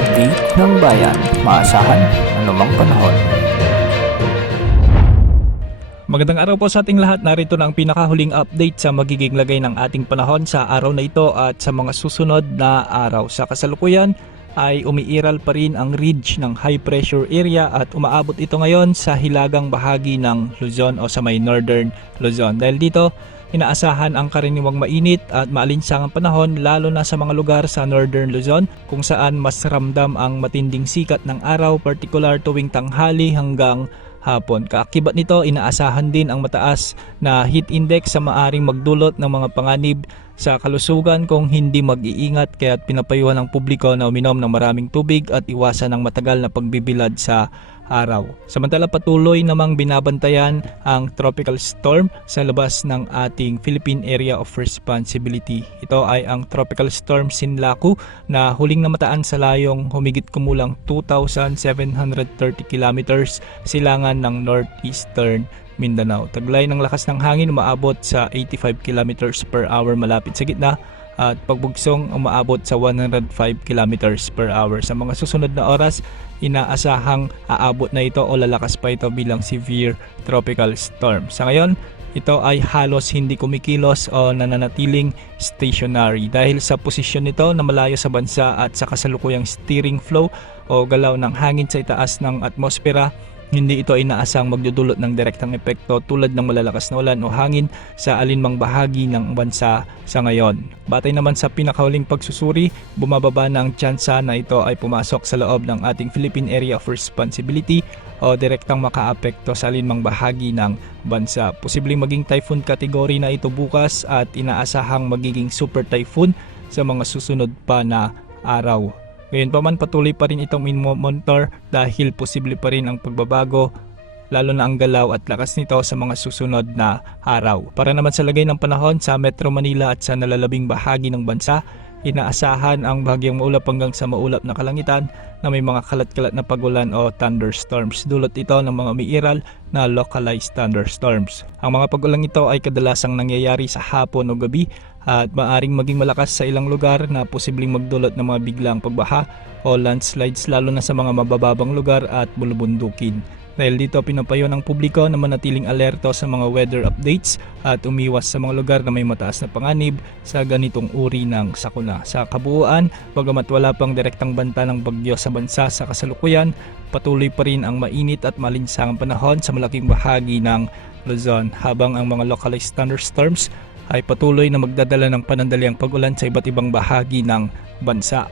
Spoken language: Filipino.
update ng bayan. Maasahan anumang panahon. Magandang araw po sa ating lahat. Narito na ang pinakahuling update sa magiging lagay ng ating panahon sa araw na ito at sa mga susunod na araw. Sa kasalukuyan ay umiiral pa rin ang ridge ng high pressure area at umaabot ito ngayon sa hilagang bahagi ng Luzon o sa may northern Luzon. Dahil dito, inaasahan ang karaniwang mainit at maalinsangang panahon lalo na sa mga lugar sa northern Luzon kung saan mas ramdam ang matinding sikat ng araw, partikular tuwing tanghali hanggang hapon. Kaakibat nito, inaasahan din ang mataas na heat index sa maaring magdulot ng mga panganib sa kalusugan kung hindi mag-iingat, kaya't pinapayuhan ng publiko na uminom ng maraming tubig at iwasan ang matagal na pagbibilad sa araw. Samantala, patuloy namang binabantayan ang tropical storm sa labas ng ating Philippine Area of Responsibility. Ito ay ang Tropical Storm Sinlaku na huling namataan sa layong humigit kumulang 2,730 kilometers silangan ng northeastern Mindanao. Taglay ng lakas ng hangin umaabot sa 85 kilometers per hour malapit sa gitna at pagbugsong umaabot sa 105 kilometers per hour. Sa mga susunod na oras, inaasahang aabot na ito o lalakas pa ito bilang severe tropical storm. Sa ngayon, ito ay halos hindi kumikilos o nananatiling stationary dahil sa posisyon nito na malayo sa bansa at sa kasalukuyang steering flow o galaw ng hangin sa itaas ng atmosfera. Hindi ito inaasang magdudulot ng direktang epekto tulad ng malalakas na ulan o hangin sa alinmang bahagi ng bansa sa ngayon. Batay naman sa pinakahuling pagsusuri, bumababa na ang tsansa na ito ay pumasok sa loob ng ating Philippine Area of Responsibility o direktang makaapekto sa alinmang bahagi ng bansa. Posibleng maging typhoon category na ito bukas at inaasahang magiging super typhoon sa mga susunod pa na araw. Gayunpaman, patuloy pa rin itong monitor dahil posible pa rin ang pagbabago lalo na ang galaw at lakas nito sa mga susunod na araw. Para naman sa lagay ng panahon sa Metro Manila at sa nalalabing bahagi ng bansa, inaasahan ang bahagyang maulap hanggang sa maulap na kalangitan na may mga kalat-kalat na pagulan o thunderstorms. Dulot ito ng mga umiiral na localized thunderstorms. Ang mga pagulan ito ay kadalasang nangyayari sa hapon o gabi at maaring maging malakas sa ilang lugar na posibleng magdulot ng mga biglang pagbaha o landslides lalo na sa mga mabababang lugar at bulubundukin. Dahil dito, pinapayo ng publiko na manatiling alerto sa mga weather updates at umiwas sa mga lugar na may mataas na panganib sa ganitong uri ng sakuna. Sa kabuuan, bagamat wala pang direktang banta ng bagyo sa bansa sa kasalukuyan, patuloy pa rin ang mainit at malinsangang panahon sa malaking bahagi ng Luzon habang ang mga localized thunderstorms ay patuloy na magdadala ng panandaliang pag-ulan sa iba't ibang bahagi ng bansa.